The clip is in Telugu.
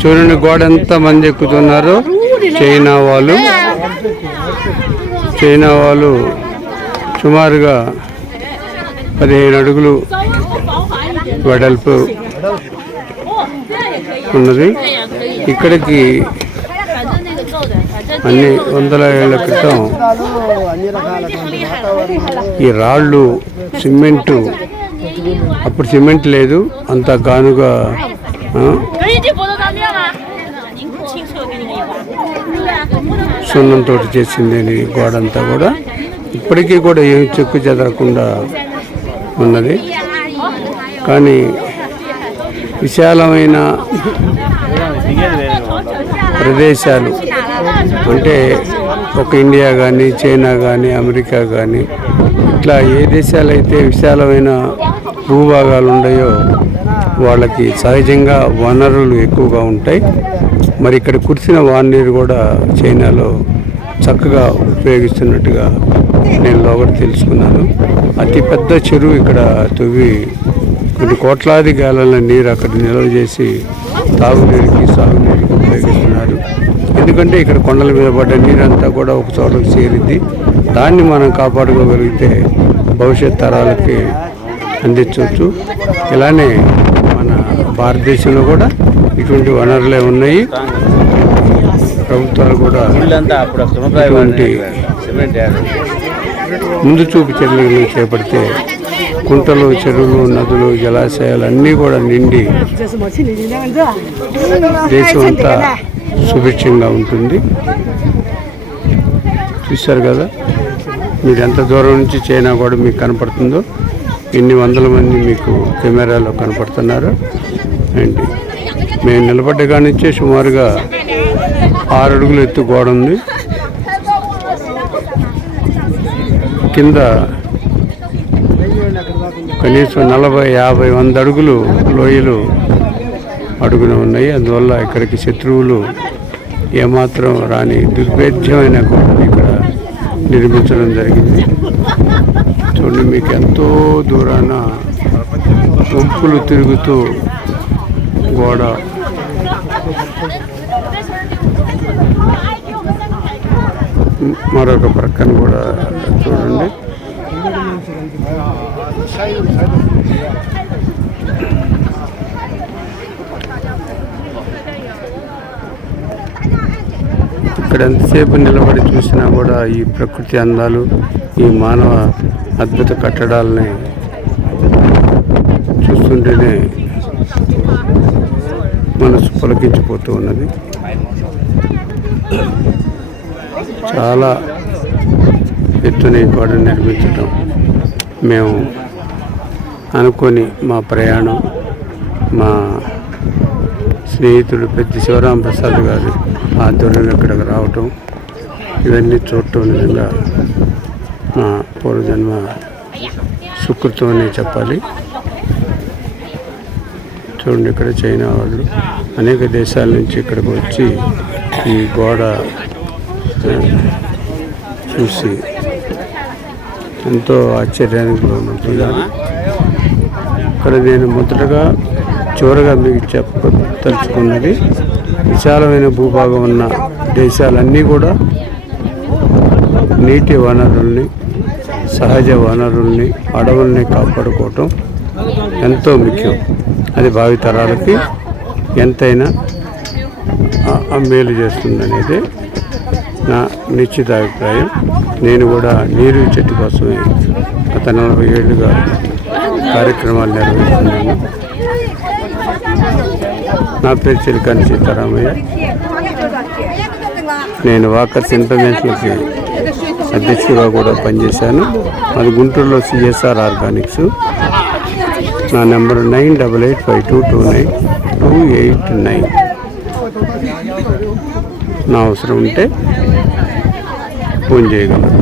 చూడండి గోడ ఎంత మంది ఎక్కుతున్నారు? చైనా వాళ్ళు. చైనా వాళ్ళు సుమారుగా పదిహేను అడుగులు వెడల్పు ఉన్నది. ఇక్కడికి అన్ని వందల ఏళ్ళ క్రితం ఈ రాళ్ళు సిమెంటు అప్పుడు సిమెంట్ లేదు అంత గానుగా సున్నంతో చేసింది ఈ గోడ అంతా కూడా. ఇప్పటికీ కూడా ఏమి చెక్కు చెదరకుండా ఉన్నది. కానీ విశాలమైన ప్రదేశాలు అంటే ఒక ఇండియా కానీ చైనా కానీ అమెరికా కానీ ఇట్లా ఏ దేశాలైతే విశాలమైన భూభాగాలు ఉన్నాయో వాళ్ళకి సహజంగా వనరులు ఎక్కువగా ఉంటాయి. మరి ఇక్కడ కురిసిన వాన్నీరు కూడా చైనాలో చక్కగా ఉపయోగిస్తున్నట్టుగా నేను లోపల తెలుసుకున్నాను. అతిపెద్ద చెరువు ఇక్కడ తవ్వి కొన్ని కోట్లాది గాలాల నీరు అక్కడ నిల్వ చేసి తాగునీరుకి సాగునీరుకి ఉపయోగిస్తున్నారు. ఎందుకంటే ఇక్కడ కొండల మీద పడ్డ నీరంతా కూడా ఒక చోటకు చేరింది. దాన్ని మనం కాపాడుకోగలిగితే భవిష్యత్ తరాలకి అందించవచ్చు. ఇలానే భారతదేశంలో కూడా ఇటువంటి వనరులే ఉన్నాయి. ప్రభుత్వాలు కూడా ఇటువంటి ముందు చూపు చర్యలు చేపడితే కుంటలు చెరువులు నదులు జలాశయాలు అన్నీ కూడా నిండి దేశం అంతా సుభిక్షంగా ఉంటుంది. చూశారు కదా? మీరు ఎంత దూరం నుంచి చైనా కూడా మీకు కనపడుతుందో? ఎన్ని వందల మంది మీకు కెమెరాలో కనపడుతున్నారు? ఏంటి? మేము నిలబడ్డ కానిచ్చే సుమారుగా ఆరు అడుగులు ఎత్తు గోడ ఉంది. కింద కనీసం నలభై యాభై వంద అడుగులు లోయలు అడుగున ఉన్నాయి. అందువల్ల ఇక్కడికి శత్రువులు ఏమాత్రం రాని దుర్భేద్యమైన గోడని ఇక్కడ నిర్మించడం జరిగింది. చూడండి మీకు ఎంతో దూరాన గుంపులు తిరుగుతూ గోడ. మరొక ప్రక్కన కూడా చూడండి. ఇక్కడ ఎంతసేపు నిలబడి చూసినా కూడా ఈ ప్రకృతి అందాలు ఈ మానవ అద్భుత కట్టడాలని చూస్తుంటేనే మనసు పులకించిపోతూ ఉన్నది. చాలా ఎత్తున ఈ గోడ నిర్మించటం మేము అనుకొని మా ప్రయాణం మా స్నేహితుడు పెద్ద శివరాం ప్రసాద్ గారు ఆధ్వర్యంలో ఇక్కడికి రావటం ఇవన్నీ చూడటం నిజంగా మా పూర్వజన్మ సుకృతం అనే చెప్పాలి. చూడండి ఇక్కడ చైనా వాళ్ళు అనేక దేశాల నుంచి ఇక్కడికి వచ్చి ఈ గోడ చూసి ఎంతో ఆశ్చర్యానికి లోనవుతున్నారు. ఇక్కడ నేను మొదటగా చివరగా మీకు చెప్పదలుచుకున్నది విశాలమైన భూభాగం ఉన్న దేశాలన్నీ కూడా నీటి వనరుల్ని సహజ వనరుల్ని అడవుల్ని కాపాడుకోవటం ఎంతో ముఖ్యం. అది భావితరాలకి ఎంతైనా మేలు చేస్తుందనేది నా నిశ్చిత అభిప్రాయం నేను కూడా నీరు చెట్టు కోసమే గత నలభై ఏళ్ళుగా కార్యక్రమాలు నిర్వహిస్తున్నాను. నా పేరు చిలకాని సీతారామయ్య. నేను వాకర్స్ ఇంటర్నేషనల్కి అధ్యక్షుడిగా కూడా పనిచేశాను. అది గుంటూరులో సిఎస్ఆర్ ఆర్గానిక్స్. నా number nine double eight five two two nine two eight nine. నా అవసరం ఉంటే ఫోన్ చేయగలరు